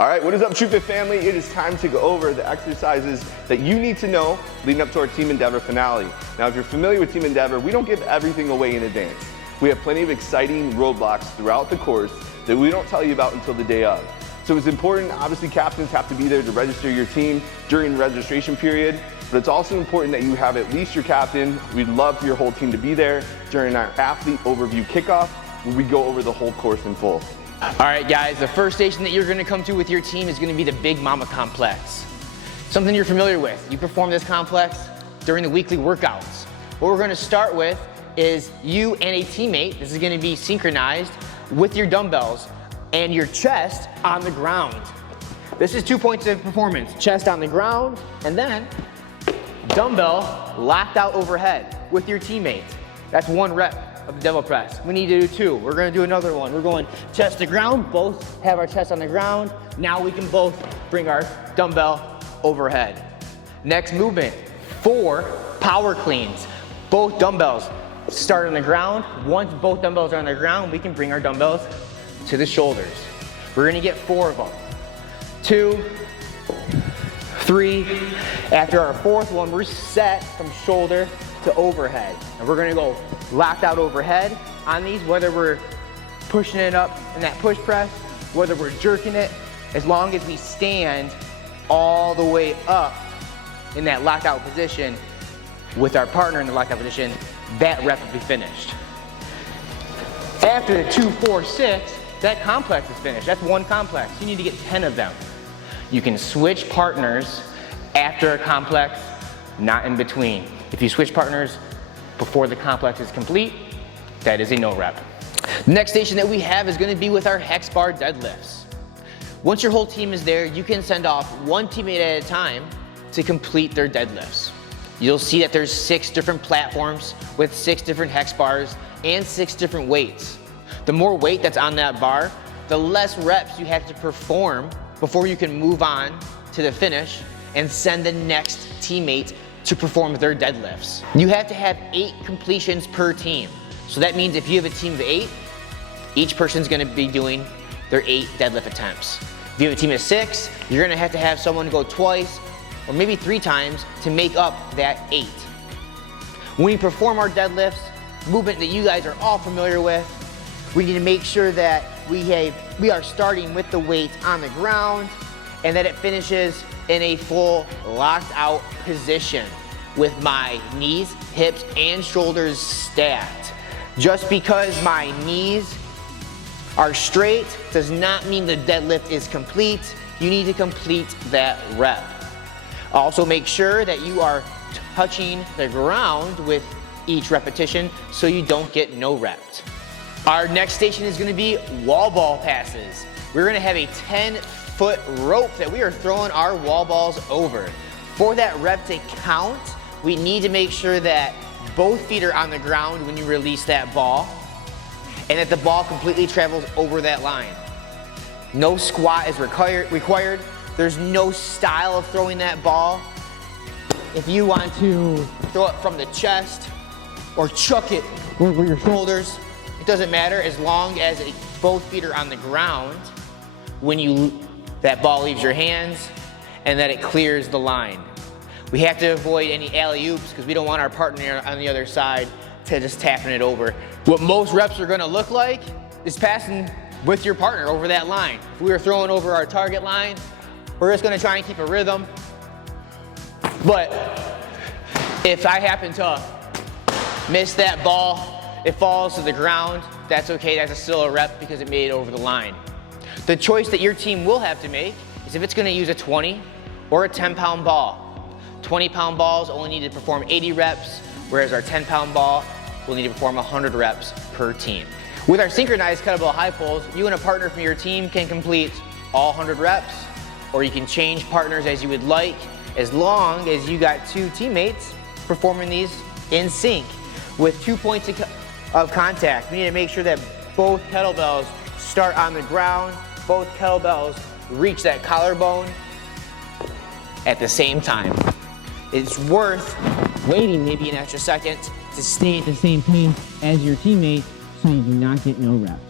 All right, what is up, TrueFit family? It is time to go over the exercises that you need to know leading up to our Team Endeavor finale. Now, if you're familiar with Team Endeavor, we don't give everything away in advance. We have plenty of exciting roadblocks throughout the course that we don't tell you about until the day of. So it's important, obviously captains have to be there to register your team during the registration period, but it's also important that you have at least your captain. We'd love for your whole team to be there during our athlete overview kickoff, where we go over the whole course in full. All right, guys, the first station that you're gonna come to with your team is gonna be the Big Mama Complex. Something you're familiar with. You perform this complex during the weekly workouts. What we're gonna start with is you and a teammate, this is gonna be synchronized with your dumbbells and your chest on the ground. This is 2 points of performance. Chest on the ground, and then dumbbell locked out overhead with your teammate. That's 1 rep of the devil press. We need to do 2. We're gonna do another one. We're going chest to ground, both have our chest on the ground. Now we can both bring our dumbbell overhead. Next movement, 4 power cleans. Both dumbbells start on the ground. Once both dumbbells are on the ground, we can bring our dumbbells to the shoulders. We're gonna get 4 of them. 2, 3. After our 4th one, we're set from shoulder to overhead. And we're gonna go locked out overhead on these, whether we're pushing it up in that push press, whether we're jerking it, as long as we stand all the way up in that locked out position with our partner in the locked out position, that rep will be finished. After the 2, 4, 6, that complex is finished. That's 1 complex. You need to get 10 of them. You can switch partners after a complex, not in between. If you switch partners before the complex is complete, that is a no rep. The next station that we have is gonna be with our Hex Bar Deadlifts. Once your whole team is there, you can send off 1 teammate at a time to complete their deadlifts. You'll see that there's 6 different platforms with 6 different hex bars and 6 different weights. The more weight that's on that bar, the less reps you have to perform before you can move on to the finish and send the next teammate to perform their deadlifts. You have to have 8 completions per team. So that means if you have a team of 8, each person's gonna be doing their 8 deadlift attempts. If you have a team of 6, you're gonna have to have someone go twice or maybe 3 times to make up that 8. When we perform our deadlifts, movement that you guys are all familiar with, we need to make sure that we are starting with the weight on the ground and that it finishes in a full locked out position with my knees, hips, and shoulders stacked. Just because my knees are straight does not mean the deadlift is complete. You need to complete that rep. Also make sure that you are touching the ground with each repetition so you don't get no repped. Our next station is gonna be wall ball passes. We're gonna have a 10-foot rope that we are throwing our wall balls over. For that rep to count, we need to make sure that both feet are on the ground when you release that ball and that the ball completely travels over that line. No squat is required. There's no style of throwing that ball. If you want to throw it from the chest or chuck it over your shoulders, it doesn't matter as long as both feet are on the ground when that ball leaves your hands and that it clears the line. We have to avoid any alley-oops because we don't want our partner on the other side to just tapping it over. What most reps are gonna look like is passing with your partner over that line. If we were throwing over our target line, we're just gonna try and keep a rhythm. But if I happen to miss that ball, it falls to the ground, that's okay, that's still a rep because it made it over the line. The choice that your team will have to make is if it's gonna use a 20 or a 10-pound ball. 20-pound balls only need to perform 80 reps, whereas our 10-pound ball will need to perform 100 reps per team. With our synchronized kettlebell high pulls, you and a partner from your team can complete all 100 reps, or you can change partners as you would like, as long as you got 2 teammates performing these in sync. With 2 points of contact, we need to make sure that both kettlebells start on the ground, both kettlebells reach that collarbone at the same time. It's worth waiting maybe an extra second to stay at the same pace as your teammate so you do not get no reps.